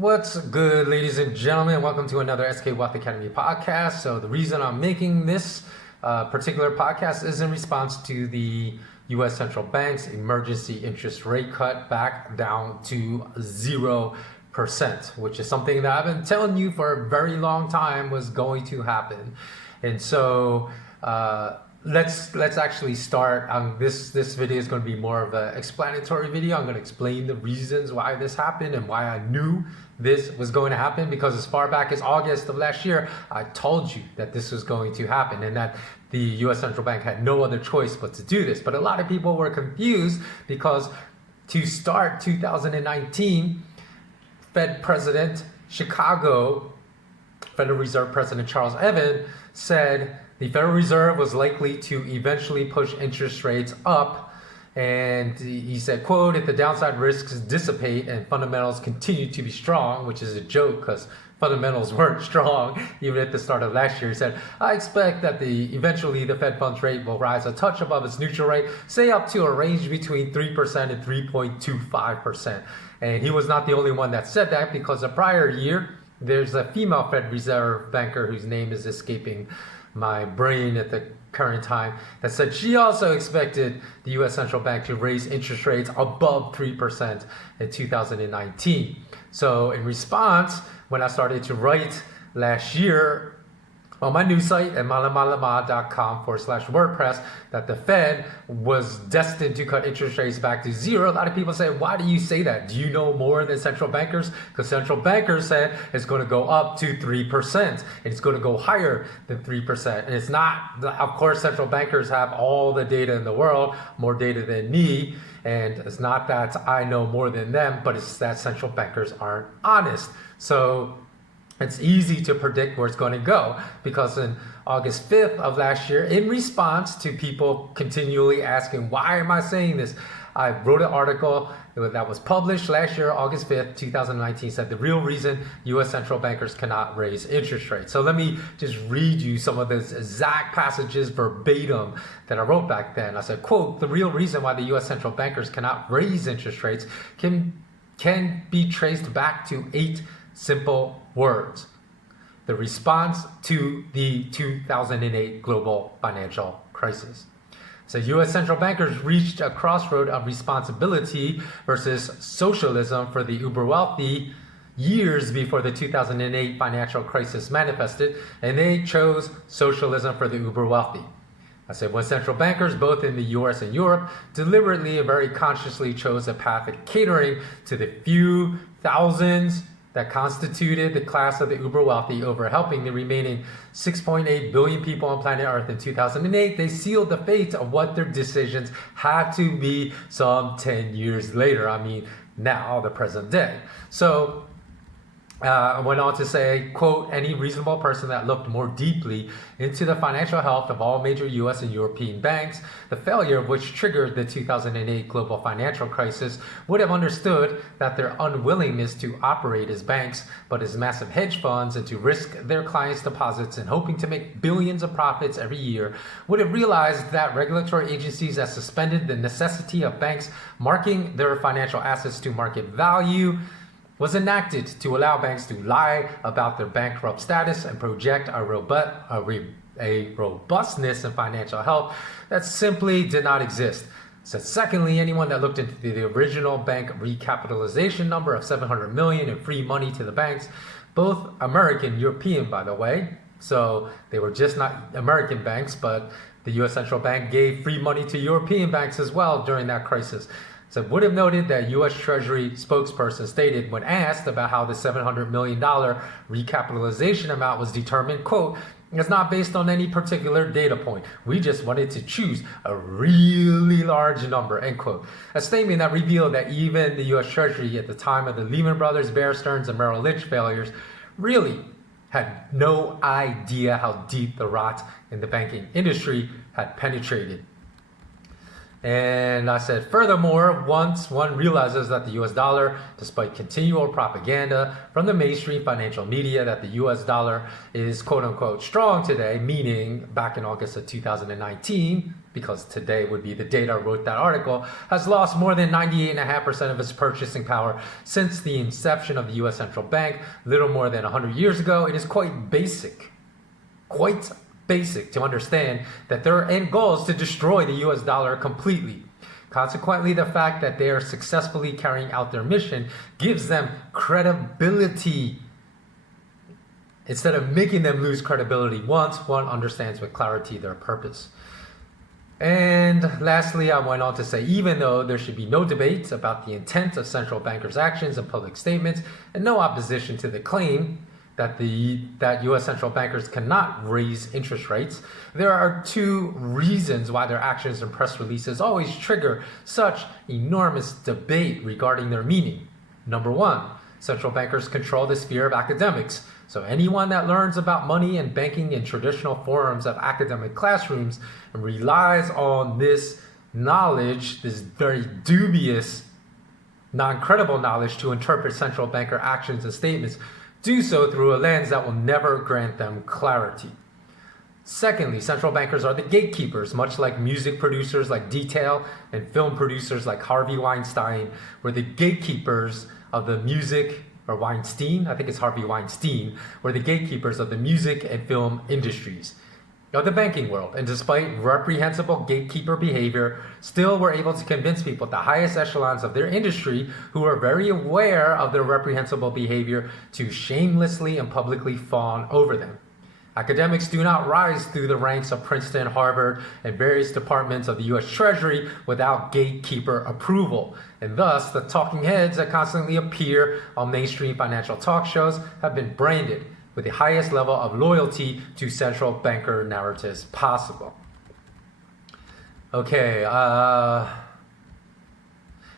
What's good, ladies and gentlemen? Welcome to another SK Wealth Academy podcast. So the reason I'm making this particular podcast is in response to the U.S. Central Bank's emergency interest rate cut back down to 0%, which is something that I've been telling you for a very long time was going to happen. And so let's actually start. This video is going to be more of an explanatory video. I'm going to explain the reasons why this happened and why I knew this was going to happen, because as far back as August of last year, I told you that this was going to happen and that the U.S. Central Bank had no other choice but to do this. But a lot of people were confused because to start 2019, Fed President Chicago, Federal Reserve President Charles Evans said the Federal Reserve was likely to eventually push interest rates up. And he said, quote, if the downside risks dissipate and fundamentals continue to be strong, which is a joke because fundamentals weren't strong even at the start of last year. He said, I expect that eventually the Fed funds rate will rise a touch above its neutral rate, say up to a range between 3% and 3.25%. And he was not the only one that said that, because the prior year, there's a female Fed Reserve banker whose name is escaping my brain at the current time, that said she also expected the U.S. Central Bank to raise interest rates above 3% in 2019. So in response, when I started to write last year on my news site at malamalama.com/WordPress that the Fed was destined to cut interest rates back to zero, a lot of people say, why do you say that? Do you know more than central bankers? Because central bankers said it's going to go up to 3%. It's going to go higher than 3%. And it's not, of course, central bankers have all the data in the world, more data than me. And it's not that I know more than them, but it's that central bankers aren't honest. So it's easy to predict where it's going to go, because in August 5th of last year, in response to people continually asking, why am I saying this? I wrote an article that was published last year, August 5th, 2019, said the real reason U.S. central bankers cannot raise interest rates. So let me just read you some of those exact passages verbatim that I wrote back then. I said, quote, the real reason why the U.S. central bankers cannot raise interest rates can be traced back to 8 simple words. The response to the 2008 global financial crisis. So U.S. central bankers reached a crossroad of responsibility versus socialism for the uber wealthy years before the 2008 financial crisis manifested, and they chose socialism for the uber wealthy. I said, when central bankers, both in the US and Europe, deliberately and very consciously chose a path of catering to the few thousands that constituted the class of the uber wealthy over helping the remaining 6.8 billion people on planet Earth in 2008, they sealed the fate of what their decisions had to be some 10 years later. I mean, now, the present day. So, I went on to say, quote, any reasonable person that looked more deeply into the financial health of all major US and European banks, the failure of which triggered the 2008 global financial crisis, would have understood that their unwillingness to operate as banks, but as massive hedge funds, and to risk their clients' deposits in hoping to make billions of profits every year, would have realized that regulatory agencies that suspended the necessity of banks marking their financial assets to market value was enacted to allow banks to lie about their bankrupt status and project a robustness in financial health that simply did not exist. So secondly, anyone that looked into the original bank recapitalization number of 700 million in free money to the banks, both American, European, by the way, so they were just not American banks, but the U.S. Central Bank gave free money to European banks as well during that crisis. So would have noted that U.S. Treasury spokesperson stated when asked about how the $700 million recapitalization amount was determined, quote, it's not based on any particular data point. We just wanted to choose a really large number, end quote. A statement that revealed that even the U.S. Treasury at the time of the Lehman Brothers, Bear Stearns, and Merrill Lynch failures really had no idea how deep the rot in the banking industry had penetrated. And I said, furthermore, once one realizes that the US dollar, despite continual propaganda from the mainstream financial media that the US dollar is quote unquote strong today, meaning back in August of 2019, because today would be the date I wrote that article, has lost more than 98.5% of its purchasing power since the inception of the US central bank, little more than 100 years ago. It is quite basic to understand that their end goal is to destroy the US dollar completely. Consequently, the fact that they are successfully carrying out their mission gives them credibility instead of making them lose credibility once one understands with clarity their purpose. And lastly, I went on to say, even though there should be no debate about the intent of central bankers' actions and public statements, and no opposition to the claim that U.S. central bankers cannot raise interest rates, there are two reasons why their actions and press releases always trigger such enormous debate regarding their meaning. Number one, central bankers control the sphere of academics. So anyone that learns about money and banking in traditional forums of academic classrooms and relies on this knowledge, this very dubious, non-credible knowledge to interpret central banker actions and statements, do so through a lens that will never grant them clarity. Secondly, central bankers are the gatekeepers, much like music producers like Detail and film producers like Harvey Weinstein were the gatekeepers of the music, or Weinstein, I think it's Harvey Weinstein, were the gatekeepers of the music and film industries of the banking world. And despite reprehensible gatekeeper behavior, still were able to convince people at the highest echelons of their industry, who are very aware of their reprehensible behavior, to shamelessly and publicly fawn over them. Academics do not rise through the ranks of Princeton, Harvard, and various departments of the US Treasury without gatekeeper approval. And thus, the talking heads that constantly appear on mainstream financial talk shows have been branded with the highest level of loyalty to central banker narratives possible. Okay, and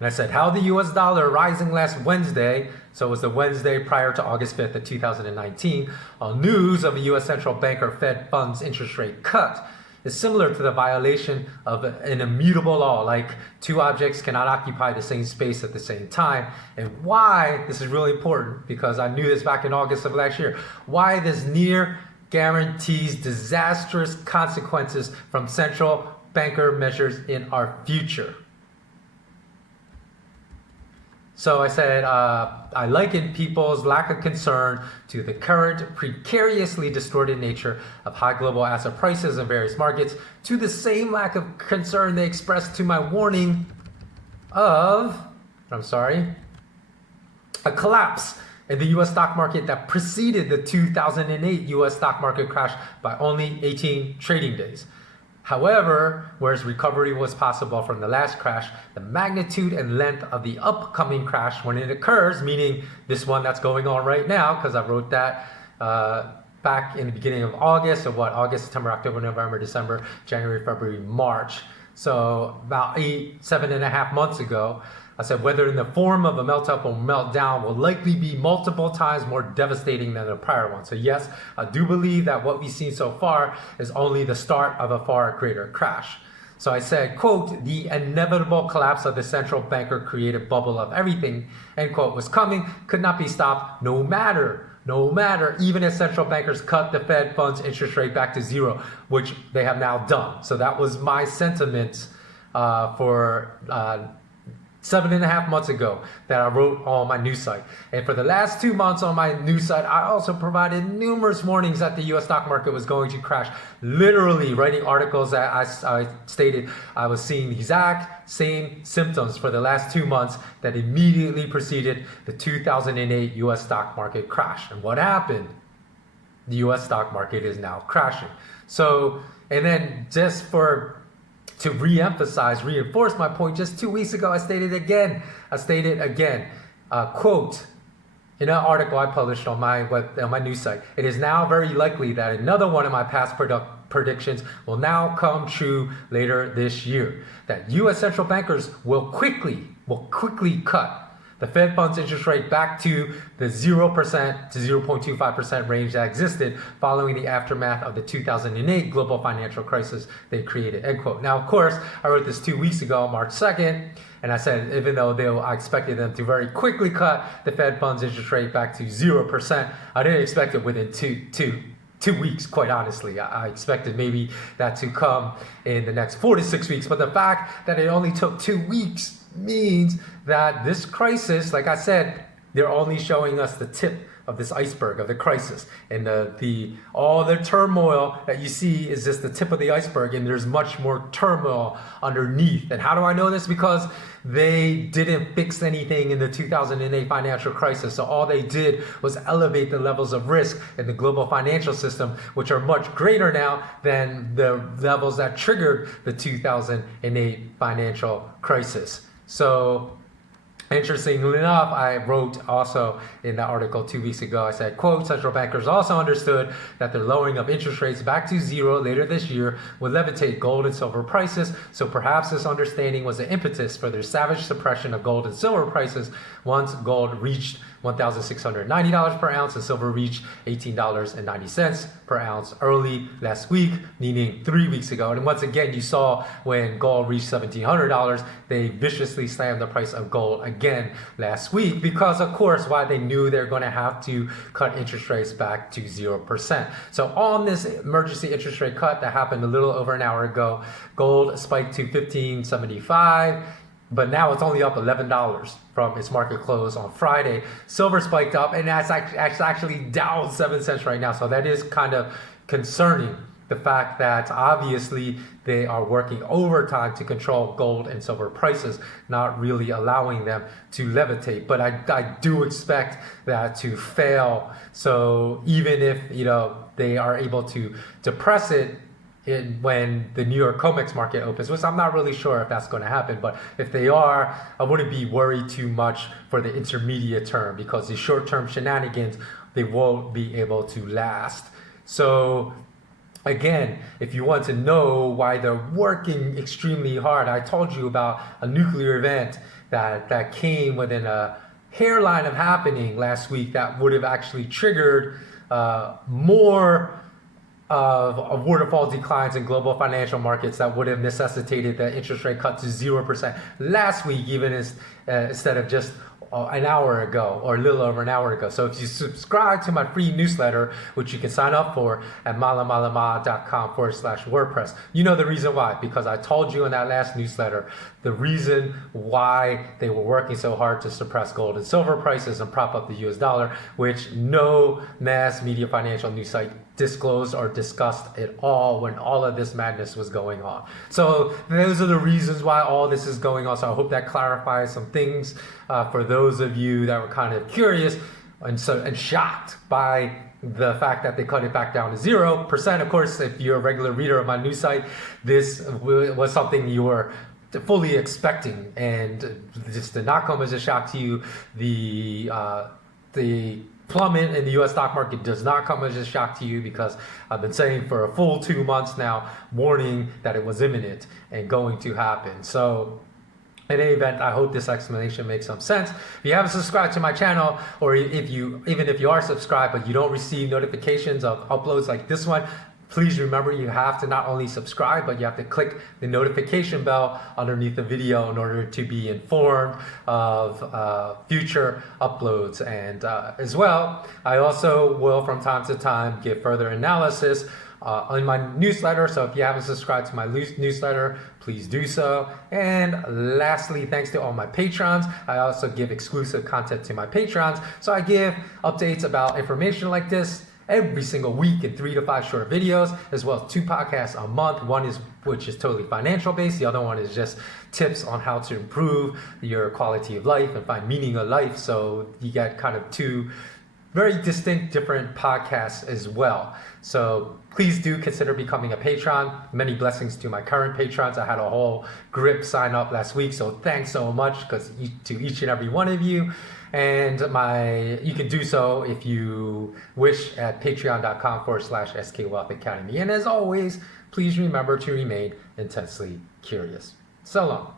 I said, how the US dollar rising last Wednesday, so it was the Wednesday prior to August 5th of 2019, on news of a US central banker Fed funds interest rate cut, is similar to the violation of an immutable law, like two objects cannot occupy the same space at the same time. And why, this is really important because I knew this back in August of last year, why this near guarantees disastrous consequences from central banker measures in our future. So I said, I liken people's lack of concern to the current precariously distorted nature of high global asset prices in various markets to the same lack of concern they expressed to my warning of, a collapse in the US stock market that preceded the 2008 US stock market crash by only 18 trading days. However, whereas recovery was possible from the last crash, the magnitude and length of the upcoming crash when it occurs, meaning this one that's going on right now, because I wrote that back in the beginning of August, of August, September, October, November, December, January, February, March. So about 7.5 months ago, I said whether in the form of a melt up or meltdown will likely be multiple times more devastating than the prior one. So yes, I do believe that what we've seen so far is only the start of a far greater crash. So I said, quote, the inevitable collapse of the central banker created bubble of everything, end quote, was coming, could not be stopped no matter, even as central bankers cut the Fed funds interest rate back to zero, which they have now done. So that was my sentiment for 7.5 months ago that I wrote on my news site. And for the last 2 months on my news site, I also provided numerous warnings that the US stock market was going to crash, literally writing articles that I stated I was seeing the exact same symptoms for the last 2 months that immediately preceded the 2008 US stock market crash. And what happened? The US stock market is now crashing. So, and then just to reinforce my point, just 2 weeks ago, I stated again, quote, in an article I published on my news site, it is now very likely that another one of my past predictions will now come true later this year, that U.S. central bankers will quickly cut the Fed funds interest rate back to the 0% to 0.25% range that existed following the aftermath of the 2008 global financial crisis they created, end quote. Now, of course, I wrote this 2 weeks ago, March 2nd, and I said, even though I expected them to very quickly cut the Fed funds interest rate back to 0%, I didn't expect it within two weeks, quite honestly. I expected maybe that to come in the next 4 to 6 weeks, but the fact that it only took 2 weeks means that this crisis, like I said, they're only showing us the tip of this iceberg of the crisis, and all the turmoil that you see is just the tip of the iceberg, and there's much more turmoil underneath. And how do I know this? Because they didn't fix anything in the 2008 financial crisis. So all they did was elevate the levels of risk in the global financial system, which are much greater now than the levels that triggered the 2008 financial crisis. So interestingly enough, I wrote also in the article 2 weeks ago, I said, quote, central bankers also understood that the lowering of interest rates back to zero later this year would levitate gold and silver prices. So perhaps this understanding was the impetus for their savage suppression of gold and silver prices once gold reached $1,690 per ounce and silver reached $18.90 per ounce early last week, meaning 3 weeks ago. And once again, you saw when gold reached $1,700, they viciously slammed the price of gold again last week because, of course, why they knew they're going to have to cut interest rates back to 0%. So on this emergency interest rate cut that happened a little over an hour ago, gold spiked to $1,575. But now it's only up $11 from its market close on Friday. Silver spiked up, and that's actually down 7 cents right now. So that is kind of concerning, the fact that obviously they are working overtime to control gold and silver prices, not really allowing them to levitate. But I do expect that to fail. So even if they are able to depress it, when the New York COMEX market opens, which I'm not really sure if that's going to happen, but if they are, I wouldn't be worried too much for the intermediate term, because the short-term shenanigans, they won't be able to last. So again, if you want to know why they're working extremely hard, I told you about a nuclear event that came within a hairline of happening last week that would have actually triggered more of waterfall declines in global financial markets that would have necessitated the interest rate cut to 0% last week, even instead of just an hour ago or a little over an hour ago. So if you subscribe to my free newsletter, which you can sign up for at malamalama.com/WordPress, you know the reason why, because I told you in that last newsletter the reason why they were working so hard to suppress gold and silver prices and prop up the US dollar, which no mass media financial news site disclosed or discussed at all when all of this madness was going on. So those are the reasons why all this is going on. So I hope that clarifies some things for those of you that were kind of curious and shocked by the fact that they cut it back down to 0%. Of course, if you're a regular reader of my news site, this was something you were fully expecting, and just did not come as a shock to you. The plummet in the U.S. stock market does not come as a shock to you, because I've been saying for a full 2 months now, warning that it was imminent and going to happen. So in any event, I hope this explanation makes some sense. If you haven't subscribed to my channel, or even if you are subscribed but you don't receive notifications of uploads like this one, please remember you have to not only subscribe, but you have to click the notification bell underneath the video in order to be informed of future uploads. And as well, I also will from time to time give further analysis on my newsletter. So if you haven't subscribed to my newsletter, please do so. And lastly, thanks to all my patrons. I also give exclusive content to my patrons. So I give updates about information like this every single week in 3 to 5 short videos, as well as 2 podcasts a month. One is which is totally financial based. The other one is just tips on how to improve your quality of life and find meaning of life. So you get kind of 2 very distinct, different podcasts as well. So please do consider becoming a patron. Many blessings to my current patrons. I had a whole group sign up last week, so thanks so much to each and every one of you. And you can do so if you wish at patreon.com/SK Wealth Academy. And as always, please remember to remain intensely curious. So long.